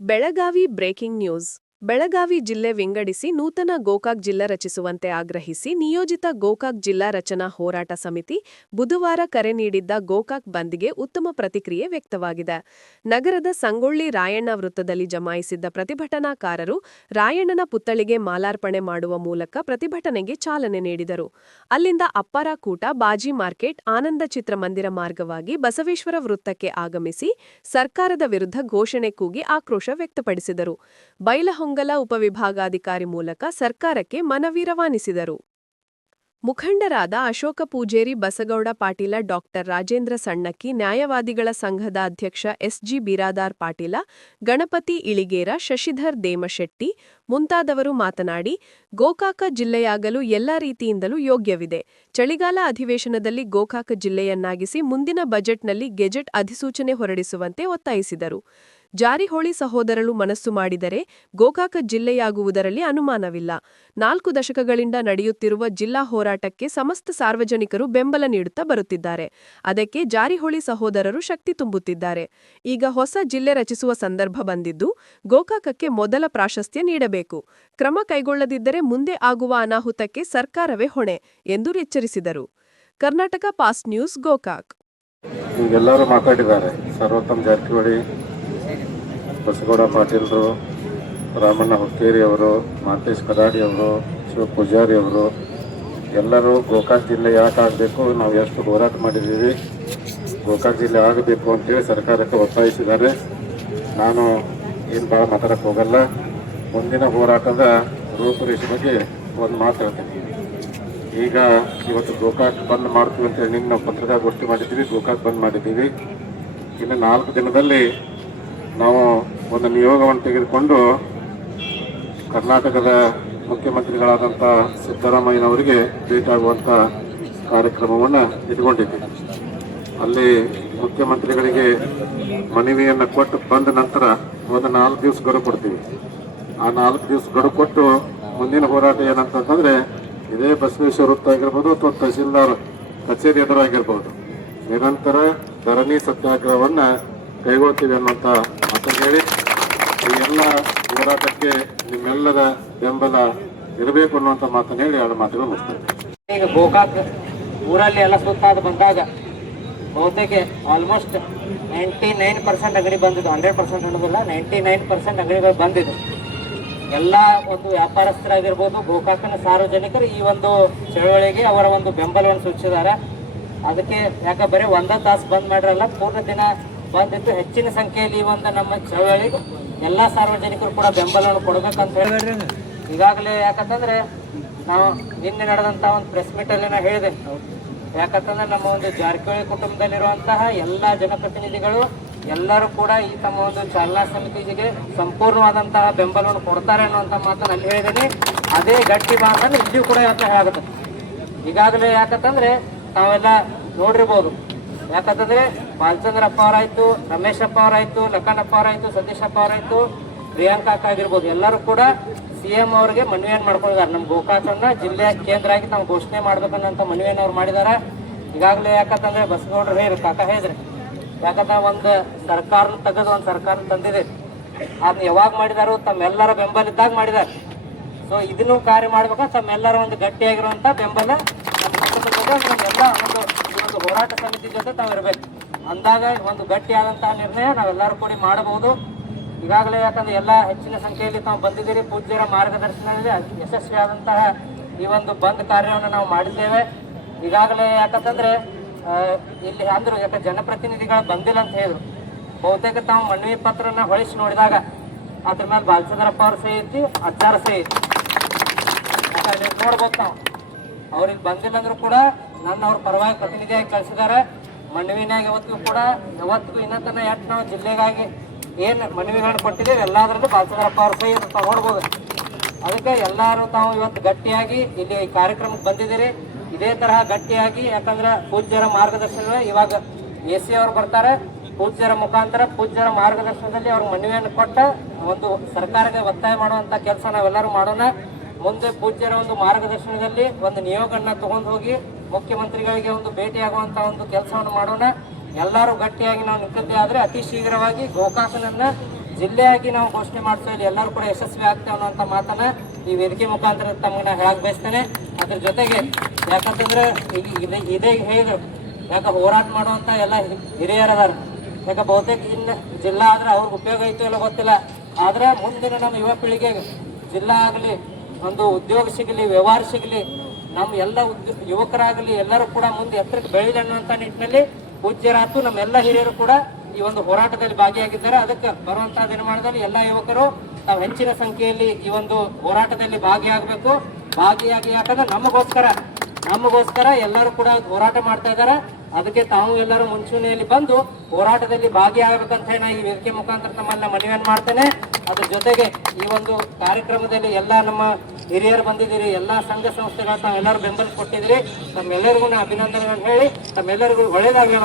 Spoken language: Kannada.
Belagavi breaking news. ಬೆಳಗಾವಿ ಜಿಲ್ಲೆ ವಿಂಗಡಿಸಿ ನೂತನ ಗೋಕಾಕ್ ಜಿಲ್ಲಾ ರಚಿಸುವಂತೆ ಆಗ್ರಹಿಸಿ ನಿಯೋಜಿತ ಗೋಕಾಕ್ ಜಿಲ್ಲಾ ರಚನಾ ಹೋರಾಟ ಸಮಿತಿ ಬುಧವಾರ ಕರೆ ನೀಡಿದ್ದ ಗೋಕಾಕ್ ಬಂದ್ಗೆ ಉತ್ತಮ ಪ್ರತಿಕ್ರಿಯೆ ವ್ಯಕ್ತವಾಗಿದೆ. ನಗರದ ಸಂಗೊಳ್ಳಿ ರಾಯಣ್ಣ ವೃತ್ತದಲ್ಲಿ ಜಮಾಯಿಸಿದ್ದ ಪ್ರತಿಭಟನಾಕಾರರು ರಾಯಣ್ಣನ ಪುತ್ಥಳಿಗೆ ಮಾಲಾರ್ಪಣೆ ಮಾಡುವ ಮೂಲಕ ಪ್ರತಿಭಟನೆಗೆ ಚಾಲನೆ ನೀಡಿದರು. ಅಲ್ಲಿಂದ ಅಪ್ಪರ ಕೂಟ, ಬಾಜಿ ಮಾರ್ಕೆಟ್, ಆನಂದ ಚಿತ್ರಮಂದಿರ ಮಾರ್ಗವಾಗಿ ಬಸವೇಶ್ವರ ವೃತ್ತಕ್ಕೆ ಆಗಮಿಸಿ ಸರ್ಕಾರದ ವಿರುದ್ಧ ಘೋಷಣೆ ಕೂಗಿ ಆಕ್ರೋಶ ವ್ಯಕ್ತಪಡಿಸಿದರು. ಬೈಲಹೊಂಗಲ ಉಪವಿಭಾಗಾಧಿಕಾರಿ ಮೂಲಕ ಸರ್ಕಾರಕ್ಕೆ ಮನವಿ ರವಾನಿಸಿದರು. ಮುಖಂಡರಾದ ಅಶೋಕ ಪೂಜೇರಿ, ಬಸಗೌಡ ಪಾಟೀಲ, ಡಾ. ರಾಜೇಂದ್ರ ಸಣ್ಣಕ್ಕಿ, ನ್ಯಾಯವಾದಿಗಳ ಸಂಘದ ಅಧ್ಯಕ್ಷ ಎಸ್ಜಿ ಬಿರಾದಾರ್ ಪಾಟೀಲ, ಗಣಪತಿ ಇಳಿಗೇರ, ಶಶಿಧರ್ ದೇಮಶೆಟ್ಟಿ ಮುಂತಾದವರು ಮಾತನಾಡಿ, ಗೋಕಾಕ ಜಿಲ್ಲೆಯಾಗಲು ಎಲ್ಲ ರೀತಿಯಿಂದಲೂ ಯೋಗ್ಯವಿದೆ. ಚಳಿಗಾಲ ಅಧಿವೇಶನದಲ್ಲಿ ಗೋಕಾಕ ಜಿಲ್ಲೆಯನ್ನಾಗಿಸಿ ಮುಂದಿನ ಬಜೆಟ್ನಲ್ಲಿ ಗೆಜೆಟ್ ಅಧಿಸೂಚನೆ ಹೊರಡಿಸುವಂತೆ ಒತ್ತಾಯಿಸಿದರು. ಜಾರಿಹೊಳಿ ಸಹೋದರರು ಮನಸ್ಸು ಮಾಡಿದರೆ ಗೋಕಾಕ ಜಿಲ್ಲೆಯಾಗುವುದರಲ್ಲಿ ಅನುಮಾನವಿಲ್ಲ. 4 ದಶಕಗಳಿಂದ ನಡೆಯುತ್ತಿರುವ ಜಿಲ್ಲಾ ಹೋರಾಟಕ್ಕೆ ಸಮಸ್ತ ಸಾರ್ವಜನಿಕರು ಬೆಂಬಲ ನೀಡುತ್ತಾ ಬರುತ್ತಿದ್ದಾರೆ. ಅದಕ್ಕೆ ಜಾರಿಹೊಳಿ ಸಹೋದರರು ಶಕ್ತಿ ತುಂಬುತ್ತಿದ್ದಾರೆ. ಈಗ ಹೊಸ ಜಿಲ್ಲೆ ರಚಿಸುವ ಸಂದರ್ಭ ಬಂದಿದ್ದು, ಗೋಕಾಕಕ್ಕೆ ಮೊದಲ ಪ್ರಾಶಸ್ತ್ಯ ನೀಡಬೇಕು. ಕ್ರಮ ಕೈಗೊಳ್ಳದಿದ್ದರೆ ಮುಂದೆ ಆಗುವ ಅನಾಹುತಕ್ಕೆ ಸರ್ಕಾರವೇ ಹೊಣೆ ಎಂದು ಎಚ್ಚರಿಸಿದರು. Karnataka fast news, Gokak. ಈಗೆಲ್ಲರೂ ಮಾತಾಡಿದ್ದಾರೆ. ಸರ್ವೋತ್ತಮ ಜಾರಕಿಹೊಳಿ, ಬಸಗೌಡ ಪಾಟೀಲರು, ರಾಮಣ್ಣ ಹುಕ್ಕೇರಿ ಅವರು, ಮಾತೇಶ್ ಕದಾಡಿ ಅವರು, ಶಿವ ಪೂಜಾರಿ ಅವರು ಎಲ್ಲರೂ ಗೋಕಾಕ್ ಜಿಲ್ಲೆ ಯಾಕೆ ಆಗಬೇಕು, ನಾವು ಎಷ್ಟು ಹೋರಾಟ ಮಾಡಿದ್ದೀವಿ, ಗೋಕಾಕ್ ಜಿಲ್ಲೆ ಆಗಬೇಕು ಅಂತೇಳಿ ಸರ್ಕಾರಕ್ಕೆ ಒತ್ತಾಯಿಸಿದ್ದಾರೆ. ನಾನು ಏನು ಭಾಳ ಮಾತಾಡಕ್ಕೆ ಹೋಗಲ್ಲ. ಮುಂದಿನ ಹೋರಾಟದ ರೂಪುರೇಷೆ ಬಗ್ಗೆ ಒಂದು ಮಾತು ಹೇಳ್ತೀನಿ. ಈಗ ಇವತ್ತು ಗೋಕಾಕ್ ಬಂದ್ ಮಾಡ್ತೀವಿ ಅಂತೇಳಿ ನಿನ್ನೆ ನಾವು ಪತ್ರಿಕಾಗೋಷ್ಠಿ ಮಾಡಿದ್ದೀವಿ. ಗೋಕಾಕ್ ಬಂದ್ ಮಾಡಿದ್ದೀವಿ. ಇನ್ನು 4 ದಿನದಲ್ಲಿ ನಾವು ಒಂದು ನಿಯೋಗವನ್ನು ತೆಗೆದುಕೊಂಡು ಕರ್ನಾಟಕದ ಮುಖ್ಯಮಂತ್ರಿಗಳಾದಂಥ ಸಿದ್ದರಾಮಯ್ಯನವರಿಗೆ ಭೇಟಿಯಾಗುವಂಥ ಕಾರ್ಯಕ್ರಮವನ್ನು ಇಟ್ಕೊಂಡಿದ್ದೀವಿ. ಅಲ್ಲಿ ಮುಖ್ಯಮಂತ್ರಿಗಳಿಗೆ ಮನವಿಯನ್ನು ಕೊಟ್ಟು ಬಂದ ನಂತರ ಒಂದು 4 ದಿವಸ ಗಡುವು ಕೊಡ್ತೀವಿ. ಆ 4 ದಿವಸ ಗಡುವು ಕೊಟ್ಟು ಮುಂದಿನ ಹೋರಾಟ ಏನಂತಂದರೆ ಇದೇ ಬಸವೇಶ್ವರ ವೃತ್ತ ಆಗಿರ್ಬೋದು ಅಥವಾ ತಹಸೀಲ್ದಾರ್ ಕಚೇರಿ ಎದುರಾಗಿರ್ಬೋದು ನಿರಂತರ ಧರಣಿ ಸತ್ಯಾಗ್ರಹವನ್ನು ಕೈಗೊಳ್ತೀವಿ ಅನ್ನುವಂಥ ಮಾತನ್ನು ಹೇಳಿ ಈ ಎಲ್ಲ ಹೋರಾಟಕ್ಕೆ ನಿಮ್ಮೆಲ್ಲರ ಬೆಂಬಲ ಇರಬೇಕು ಅನ್ನುವಂಥ ಮಾತನ್ನು ಹೇಳಿ 2 ಮಾತುಗಳು ಮುಗಿಸ್ತೇವೆ. ಈಗ ಗೋಕಾಕ್ ಊರಲ್ಲಿ ಎಲ್ಲ ಸುತ್ತಾದ ಬಂದಾಗ ಬಹುತೇಕ ಆಲ್ಮೋಸ್ಟ್ 99% ಅಂಗಡಿ ಬಂದಿದ್ದು. 100% ಅನ್ನೋದಿಲ್ಲ, 99% ಅಂಗಡಿಗಳು ಬಂದಿದ್ದು. ಎಲ್ಲ ಒಂದು ವ್ಯಾಪಾರಸ್ಥರಾಗಿರ್ಬೋದು, ಗೋಕಾಕನ ಸಾರ್ವಜನಿಕರು ಈ ಒಂದು ಚಳವಳಿಗೆ ಅವರ ಒಂದು ಬೆಂಬಲವನ್ನು ಸೂಚಿಸಿದ್ದಾರೆ. ಅದಕ್ಕೆ ಯಾಕೆ ಬರೀ 1 ತಾಸು ಬಂದ್ ಮಾಡಿರಲ್ಲ, ಪೂರ್ಣ ದಿನ ಬಂದಿದ್ದು. ಹೆಚ್ಚಿನ ಸಂಖ್ಯೆಯಲ್ಲಿ ಈ ಒಂದು ನಮ್ಮ ಚಳವಳಿಗೆ ಎಲ್ಲ ಸಾರ್ವಜನಿಕರು ಕೂಡ ಬೆಂಬಲವನ್ನು ಕೊಡಬೇಕಂತ ಹೇಳಿ ಈಗಾಗಲೇ ಯಾಕಂತಂದ್ರೆ ನಾವು ನಿನ್ನೆ ನಡೆದಂಥ ಒಂದು ಪ್ರೆಸ್ ಮೀಟಲ್ಲಿ ನಾನು ಹೇಳಿದೆ. ಯಾಕಂತಂದ್ರೆ ನಮ್ಮ ಒಂದು ಜಾರಕಿಹೊಳಿ ಕುಟುಂಬದಲ್ಲಿರುವಂತಹ ಎಲ್ಲ ಜನಪ್ರತಿನಿಧಿಗಳು ಎಲ್ಲರೂ ಕೂಡ ಈ ತಮ್ಮ ಒಂದು ಚಾಲನಾ ಸಮಿತಿಗೆ ಸಂಪೂರ್ಣವಾದಂತಹ ಬೆಂಬಲವನ್ನು ಕೊಡ್ತಾರೆ ಅನ್ನುವಂಥ ಮಾತನ್ನು ಅಲ್ಲಿ ಹೇಳಿದ್ದೀನಿ. ಅದೇ ಗಟ್ಟಿ ಮಾತನ್ನು ಇಲ್ಲಿಯೂ ಕೂಡ ಇವತ್ತು ಹೇಳುತ್ತೆ. ಈಗಾಗಲೇ ಯಾಕಂತಂದ್ರೆ ನಾವೆಲ್ಲ ನೋಡಿರ್ಬೋದು. ಯಾಕಂತಂದ್ರೆ ಬಾಲಚಂದ್ರಪ್ಪ ಅವರಾಯ್ತು, ರಮೇಶ್ ಅಪ್ಪ ಅವರಾಯ್ತು, ಲಕ್ಕನಪ್ಪ ಅವರಾಯ್ತು, ಸತೀಶ್ ಅಪ್ಪ ಅವರಾಯ್ತು, ಪ್ರಿಯಾಂಕಾ ಅಕ್ಕ ಆಗಿರ್ಬೋದು, ಎಲ್ಲರೂ ಕೂಡ CM ಅವರಿಗೆ ಮನವಿಯನ್ನು ಮಾಡ್ಕೊಂಡಿದ್ದಾರೆ. ನಮ್ಮ ಗೋಕಾಕನ್ನ ಜಿಲ್ಲೆಯ ಕೇಂದ್ರ ಆಗಿ ನಾವು ಘೋಷಣೆ ಮಾಡ್ಬೇಕನ್ನಂತ ಮನವಿಯನ್ನು ಅವ್ರು ಮಾಡಿದ್ದಾರೆ. ಈಗಾಗಲೇ ಯಾಕಂತಂದ್ರೆ ಬಸಗೌಡರು ಹೇಳಿ ಕಾಕ ಹೇಳಿದ್ರೆ ಯಾಕಂದ್ರೆ ಒಂದು ಸರ್ಕಾರ ತೆಗೆದು ಒಂದು ಸರ್ಕಾರ ತಂದಿದೆ. ಅದನ್ನ ಯಾವಾಗ ಮಾಡಿದಾರೋ ತಮ್ಮೆಲ್ಲರ ಬೆಂಬಲ ಇದ್ದಾಗ ಮಾಡಿದ್ದಾರೆ. ಸೊ ಇದನ್ನು ಕಾರ್ಯ ಮಾಡ್ಬೇಕು. ತಮ್ಮೆಲ್ಲರ ಒಂದು ಗಟ್ಟಿಯಾಗಿರುವಂಥ ಬೆಂಬಲ ನಮ್ಮೆಲ್ಲ ಒಂದು ಹೋರಾಟ ಸಮಿತಿ ಜೊತೆ ತಾವಿರ್ಬೇಕು. ಅಂದಾಗ ಒಂದು ಗಟ್ಟಿಯಾದಂತಹ ನಿರ್ಣಯ ನಾವೆಲ್ಲರೂ ಕೂಡಿ ಮಾಡಬಹುದು. ಈಗಾಗಲೇ ಯಾಕಂದ್ರೆ ಎಲ್ಲ ಹೆಚ್ಚಿನ ಸಂಖ್ಯೆಯಲ್ಲಿ ತಾವು ಬಂದಿದ್ದೀರಿ. ಪೂಜ್ಯರ ಮಾರ್ಗದರ್ಶನದಲ್ಲಿ ಯಶಸ್ವಿಯಾದಂತಹ ಈ ಒಂದು ಬಂದ್ ಕಾರ್ಯವನ್ನು ನಾವು ಮಾಡಿದ್ದೇವೆ. ಈಗಾಗಲೇ ಯಾಕಂತಂದ್ರೆ ಇಲ್ಲಿ ಅಂದ್ರು ಯಾಕೆ ಜನಪ್ರತಿನಿಧಿಗಳು ಬಂದಿಲ್ಲ ಅಂತ ಹೇಳಿದ್ರು. ಬಹುತೇಕ ತಾವು ಮನವಿ ಪತ್ರನ ಹೊಳಿಸಿ ನೋಡಿದಾಗ ಅದ್ರ ಮೇಲೆ ಬಾಲಚಂದ್ರಪ್ಪ ಅವ್ರ ಸಹಿ ಐತಿ, ಅಜ್ಜಾರ ಸಹಿ ಐತಿ. ಯಾಕಂದ್ರೆ ನೋಡ್ಬೇಕು ನಾವು ಅವ್ರಿಗೆ ಬಂದಿಲ್ಲ ಅಂದ್ರೂ ಕೂಡ ನನ್ನ ಅವ್ರ ಪರವಾಗಿ ಪ್ರತಿನಿಧಿಯಾಗಿ ಕಳಿಸಿದ್ದಾರೆ. ಮನವಿನಾಗ ಯಾವತ್ತಿಗೂ ಇನ್ನತನ ಎಷ್ಟು ನಾವು ಜಿಲ್ಲೆಗಾಗಿ ಏನು ಮನವಿಗಳನ್ನು ಕೊಟ್ಟಿದ್ದೇವೆ ಎಲ್ಲಾದ್ರಲ್ಲೂ ಬಾಲಚಂದ್ರಪ್ಪ ಅವ್ರ ಸಹಿ ತಾವು ನೋಡ್ಬೋದು. ಅದಕ್ಕೆ ಎಲ್ಲರೂ ತಾವು ಇವತ್ತು ಗಟ್ಟಿಯಾಗಿ ಇಲ್ಲಿ ಈ ಕಾರ್ಯಕ್ರಮಕ್ಕೆ ಬಂದಿದ್ದೀರಿ. ಇದೇ ತರಹ ಗಟ್ಟಿಯಾಗಿ, ಯಾಕಂದ್ರೆ ಪೂಜ್ಯರ ಮಾರ್ಗದರ್ಶನ ಇವಾಗ AC ಅವರು ಬರ್ತಾರೆ. ಪೂಜ್ಯರ ಮುಖಾಂತರ ಪೂಜ್ಯರ ಮಾರ್ಗದರ್ಶನದಲ್ಲಿ ಅವ್ರ ಮನವಿಯನ್ನು ಕೊಟ್ಟ ಒಂದು ಸರ್ಕಾರಕ್ಕೆ ಒತ್ತಾಯ ಮಾಡುವಂಥ ಕೆಲಸ ನಾವೆಲ್ಲರೂ ಮಾಡೋಣ. ಮುಂದೆ ಪೂಜ್ಯರ ಒಂದು ಮಾರ್ಗದರ್ಶನದಲ್ಲಿ ಒಂದು ನಿಯೋಗನ ತಗೊಂಡು ಹೋಗಿ ಮುಖ್ಯಮಂತ್ರಿಗಳಿಗೆ ಒಂದು ಭೇಟಿಯಾಗುವಂಥ ಒಂದು ಕೆಲಸವನ್ನು ಮಾಡೋಣ. ಎಲ್ಲರೂ ಗಟ್ಟಿಯಾಗಿ ನಾವು ನಿಂತಿದ್ದೇ ಆದರೆ ಅತಿ ಶೀಘ್ರವಾಗಿ ಗೋಕಾಕನನ್ನು ಜಿಲ್ಲೆಯಾಗಿ ನಾವು ಘೋಷಣೆ ಮಾಡಿಸೋಲ್ಲಿ ಎಲ್ಲರೂ ಕೂಡ ಯಶಸ್ವಿ ಆಗ್ತೇವೆ ಅನ್ನೋಂಥ ಮಾತನ್ನ ಈ ವೇದಿಕೆ ಮುಖಾಂತರ ತಮ್ಮನ್ನ ಹೇಳಕ್ ಬಯಸ್ತೇನೆ. ಅದ್ರ ಜೊತೆಗೆ ಯಾಕಂತಂದ್ರೆ ಇದೇ ಹೇಳಿದ್ರು, ಯಾಕೆ ಹೋರಾಟ ಮಾಡುವಂತ ಎಲ್ಲ ಹಿರಿಯರದಾರ, ಯಾಕೆ ಬಹುತೇಕ ಇನ್ನು ಜಿಲ್ಲಾ ಆದ್ರೆ ಅವ್ರಿಗೆ ಉಪಯೋಗ ಐತೋ ಇಲ್ಲ ಗೊತ್ತಿಲ್ಲ, ಆದ್ರೆ ಮುಂದಿನ ನಮ್ಮ ಯುವ ಪೀಳಿಗೆಗೆ ಜಿಲ್ಲಾ ಆಗಲಿ, ಒಂದು ಉದ್ಯೋಗ ಸಿಗಲಿ, ವ್ಯವಹಾರ ಸಿಗಲಿ, ನಮ್ಮ ಎಲ್ಲ ಯುವಕರಾಗಲಿ ಎಲ್ಲರೂ ಕೂಡ ಮುಂದೆ ಎತ್ತರಕ್ಕೆ ಬೆಳೀಲಿ ಅನ್ನುವಂಥ ನಿಟ್ಟಿನಲ್ಲಿ ಪೂಜ್ಯರಾತು ನಮ್ಮೆಲ್ಲ ಹಿರಿಯರು ಕೂಡ ಈ ಒಂದು ಹೋರಾಟದಲ್ಲಿ ಭಾಗಿಯಾಗಿದ್ದಾರೆ. ಅದಕ್ಕೆ ಬರುವಂತಹ ದಿನಮಾನದಲ್ಲಿ ಎಲ್ಲ ಯುವಕರು ತಾವು ಹೆಚ್ಚಿನ ಸಂಖ್ಯೆಯಲ್ಲಿ ಈ ಒಂದು ಹೋರಾಟದಲ್ಲಿ ಭಾಗಿಯಾಗಬೇಕು. ಭಾಗಿಯಾಗಿ ಯಾಕಂದ್ರೆ ನಮಗೋಸ್ಕರ ಎಲ್ಲರೂ ಕೂಡ ಹೋರಾಟ ಮಾಡ್ತಾ ಇದ್ದಾರೆ. ಅದಕ್ಕೆ ತಾವು ಎಲ್ಲರೂ ಮುಂಚೂಣಿಯಲ್ಲಿ ಬಂದು ಹೋರಾಟದಲ್ಲಿ ಭಾಗಿಯಾಗಬೇಕಂತ ಹೇಳಿ ಈ ವೇದಿಕೆ ಮುಖಾಂತರ ನಮ್ಮನ್ನ ಮನವಿಯನ್ನು ಮಾಡ್ತೇನೆ. ಅದ್ರ ಜೊತೆಗೆ ಈ ಒಂದು ಕಾರ್ಯಕ್ರಮದಲ್ಲಿ ಎಲ್ಲ ನಮ್ಮ ಹಿರಿಯರು ಬಂದಿದ್ದೀರಿ, ಎಲ್ಲ ಸಂಘ ಸಂಸ್ಥೆಗಳ ತಾವೆಲ್ಲರೂ ಬೆಂಬಲ ಕೊಟ್ಟಿದ್ದೀರಿ. ತಮ್ಮೆಲ್ಲರಿಗೂ ಅಭಿನಂದನೆಗಳನ್ನು ಹೇಳಿ ತಮ್ಮೆಲ್ಲರಿಗೂ ಒಳ್ಳೆಯದಾಗಲಿ.